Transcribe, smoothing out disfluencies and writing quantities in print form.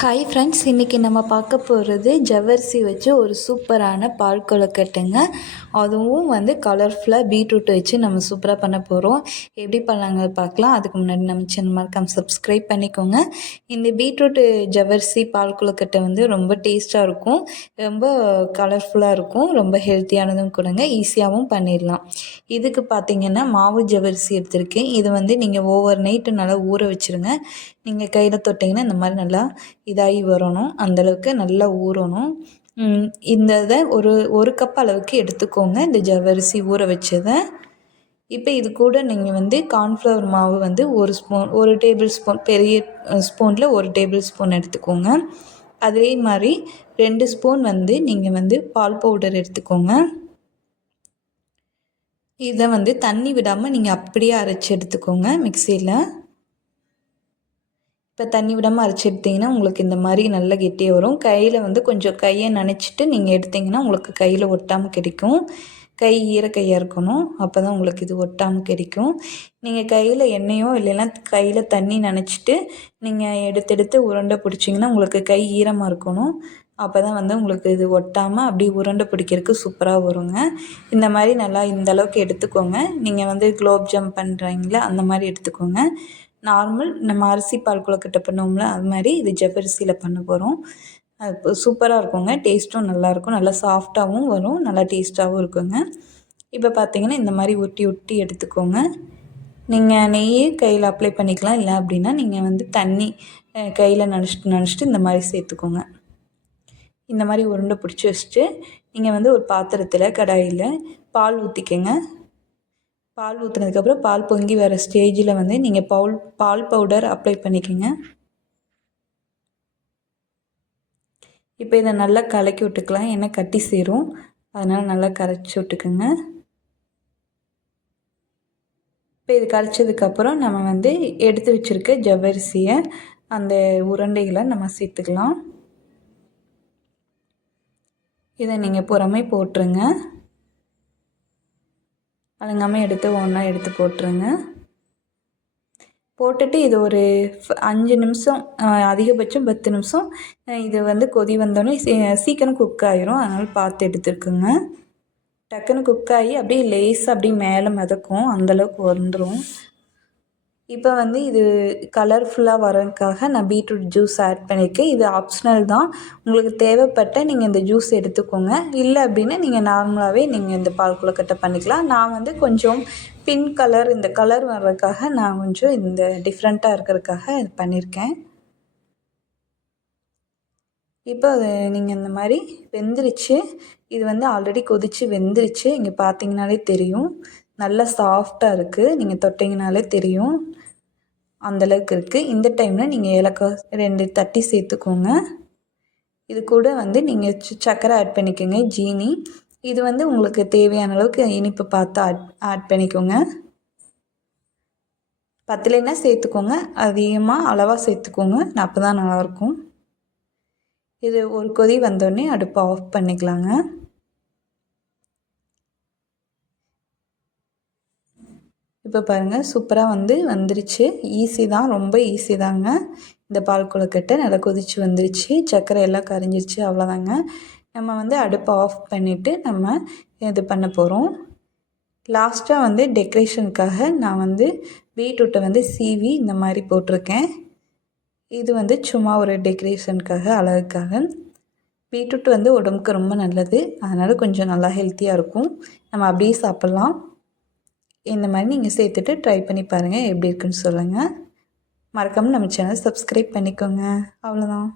Hi friends, இன்றைக்கி நம்ம பார்க்க போகிறது ஜவ்வரிசி வச்சு ஒரு சூப்பரான பால் கொழுக்கட்டைங்க. அதுவும் கலர்ஃபுல்லாக பீட்ரூட் வச்சு நம்ம சூப்பராக பண்ண போகிறோம். எப்படி பண்ணலாங்க பார்க்கலாம். அதுக்கு முன்னாடி நம்ம சேனல் மறக்காம சப்ஸ்கிரைப் பண்ணிக்கோங்க. இந்த பீட்ரூட்டு ஜவ்வரிசி பால் கொழுக்கட்டை ரொம்ப டேஸ்ட்டாக இருக்கும், ரொம்ப கலர்ஃபுல்லாக இருக்கும், ரொம்ப ஹெல்த்தியானதும் கூடங்க. ஈஸியாகவும் பண்ணிடலாம். இதுக்கு பார்த்திங்கன்னா மாவு ஜவ்வரிசி எடுத்திருக்கேன். இது நீங்கள் ஓவர் நைட்டு நல்லா ஊற வச்சுருங்க. நீங்கள் கையில் தொட்டிங்கன்னா இந்த மாதிரி நல்லா இதாகி வரணும், அந்தளவுக்கு நல்லா ஊறணும். இதை ஒரு கப் அளவுக்கு எடுத்துக்கோங்க, இந்த ஜவ்வரிசி ஊற வச்சதை. இப்போ இது கூட நீங்கள் கார்ன்ஃப்ளவர் மாவு ஒரு டேபிள் ஸ்பூன், பெரிய ஸ்பூனில் 1 டேபிள் ஸ்பூன் எடுத்துக்கோங்க. அதே மாதிரி 2 ஸ்பூன் நீங்கள் பால் பவுடர் எடுத்துக்கோங்க. இதை தண்ணி விடாமல் நீங்கள் அப்படியே அரைச்சி எடுத்துக்கோங்க மிக்சியில். இப்போ தண்ணி விடாமல் அரைச்சி எடுத்திங்கன்னா உங்களுக்கு இந்த மாதிரி நல்லா கெட்டியாக வரும். கையில் கொஞ்சம் கையை நனைச்சிட்டு நீங்கள் எடுத்திங்கன்னா உங்களுக்கு கையில் ஒட்டாமல் கிடைக்கும். கை ஈரக்கையாக இருக்கணும், அப்போ தான் உங்களுக்கு இது ஒட்டாமல் கிடைக்கும். நீங்கள் கையில் எண்ணெயோ இல்லைன்னா கையில் தண்ணி நனைச்சிட்டு நீங்கள் எடுத்து உருண்டை பிடிச்சிங்கன்னா உங்களுக்கு கை ஈரமாக இருக்கணும். அப்போ தான் உங்களுக்கு இது ஒட்டாமல் அப்படி உருண்டை பிடிக்கிறதுக்கு சூப்பராக வருங்க. இந்த மாதிரி நல்லா இந்தளவுக்கு எடுத்துக்கோங்க. நீங்கள் குலோப் ஜாம் பண்ணுறீங்களா அந்த மாதிரி எடுத்துக்கோங்க. நார்மல் நம்ம அரிசி பால் கொழுக்கட்டை பண்ணுவோம்ல, அது மாதிரி இது ஜவ்வரிசியில் பண்ண போகிறோம். அது சூப்பராக இருக்குங்க. டேஸ்ட்டும் நல்லாயிருக்கும், நல்லா சாஃப்டாகவும் வரும், நல்லா டேஸ்ட்டாகவும் இருக்குங்க. இப்போ பார்த்திங்கன்னா இந்த மாதிரி உருட்டி எடுத்துக்கோங்க. நீங்கள் நெய்யை கையில் அப்ளை பண்ணிக்கலாம், இல்லை அப்படின்னா நீங்கள் தண்ணி கையில் நனைச்சிட்டு இந்த மாதிரி சேர்த்துக்கோங்க. இந்த மாதிரி உருண்டை பிடிச்சி வச்சுட்டு நீங்கள் ஒரு பாத்திரத்தில் கடாயில் பால் ஊற்றிக்கங்க. பால் ஊற்றுனதுக்கப்புறம் பால் பொங்கி வர ஸ்டேஜில் நீங்கள் பால் பவுடர் அப்ளை பண்ணிக்கோங்க. இப்போ இதை நல்லா கலக்கி விட்டுக்கலாம், ஏன்னா கட்டி சேரும், அதனால் நல்லா கரைச்சி விட்டுக்குங்க. இப்போ இது கரைச்சதுக்கப்புறம் நம்ம எடுத்து வச்சுருக்க ஜவ்வரிசியை அந்த உருண்டைகளை நம்ம சேர்த்துக்கலாம். இதை நீங்கள் புறமே போட்டுருங்க, அலங்காமல் எடுத்து ஒன்றா எடுத்து போட்டுருங்க. போட்டுட்டு இது ஒரு 5 நிமிஷம், அதிகபட்சம் 10 நிமிஷம் இது கொதி வந்தோடனே சீக்கிரம் குக் ஆகிரும், அதனால் பார்த்து எடுத்துருக்குங்க. டக்குன்னு குக் ஆகி அப்படியே லேஸாக அப்படியே மேலே மிதக்கும், அந்தளவுக்கு வந்துடும். இப்போ இது கலர்ஃபுல்லாக வரதுக்காக நான் பீட்ரூட் ஜூஸ் ஆட் பண்ணியிருக்கேன். இது ஆப்ஷனல் தான், உங்களுக்கு தேவைப்பட்ட நீங்கள் இந்த ஜூஸ் எடுத்துக்கோங்க. இல்லை அப்படின்னா நீங்கள் நார்மலாகவே நீங்கள் இந்த பால் கொழுக்கட்டை பண்ணிக்கலாம். நான் கொஞ்சம் பிங்க் கலர், இந்த கலர் வர்றதுக்காக நான் கொஞ்சம் இந்த டிஃப்ரெண்ட்டாக இருக்கிறதுக்காக இது பண்ணியிருக்கேன். இப்போ அது நீங்கள் இந்த மாதிரி வெந்துருச்சு. இது ஆல்ரெடி கொதித்து வெந்துருச்சு. இங்கே பார்த்தீங்கனாலே தெரியும், நல்லா சாஃப்டாக இருக்குது, நீங்கள் தொட்டிங்கனாலே தெரியும், அந்தளவுக்கு இருக்குது. இந்த டைமில் நீங்கள் ஏலக்காய் 2 தட்டி சேர்த்துக்கோங்க. இது கூட நீங்கள் சர்க்கரை ஆட் பண்ணிக்கோங்க, ஜீனி. இது உங்களுக்கு தேவையான அளவுக்கு இனிப்பு பார்த்து ஆட் பண்ணிக்கோங்க. பத்தலைன்னா சேர்த்துக்கோங்க, அதிகமாக அளவாக சேர்த்துக்கோங்க, அப்போ தான் நல்லாயிருக்கும். இது ஒரு கொதி வந்தோடனே அடுப்பை ஆஃப் பண்ணிக்கலாங்க. இப்போ பாருங்கள், சூப்பராக வந்துருச்சு. ஈஸி தான், ரொம்ப ஈஸி தாங்க. இந்த பால் கொழுக்கட்டை நல்லா கொதித்து வந்துருச்சு, சர்க்கரை எல்லாம் கரைஞ்சிருச்சு, அவ்வளோதாங்க. நம்ம அடுப்பை ஆஃப் பண்ணிவிட்டு நம்ம இது பண்ண போகிறோம். லாஸ்ட்டாக டெக்கரேஷனுக்காக நான் பீட்ரூட்டை சீவி இந்த மாதிரி போட்டிருக்கேன். இது சும்மா ஒரு டெக்கரேஷனுக்காக, அழகுக்காக. பீட்ரூட் உடம்புக்கு ரொம்ப நல்லது, அதனால் கொஞ்சம் நல்லா ஹெல்த்தியாக இருக்கும், நம்ம அப்படியே சாப்பிட்லாம். இந்த மாதிரி நீங்கள் சேர்த்துட்டு ட்ரை பண்ணி பாருங்கள், எப்படி இருக்குன்னு சொல்லுங்கள். மறக்காமல் நம்ம சேனல் சப்ஸ்கிரைப் பண்ணிக்கோங்க. அவ்வளோதான்.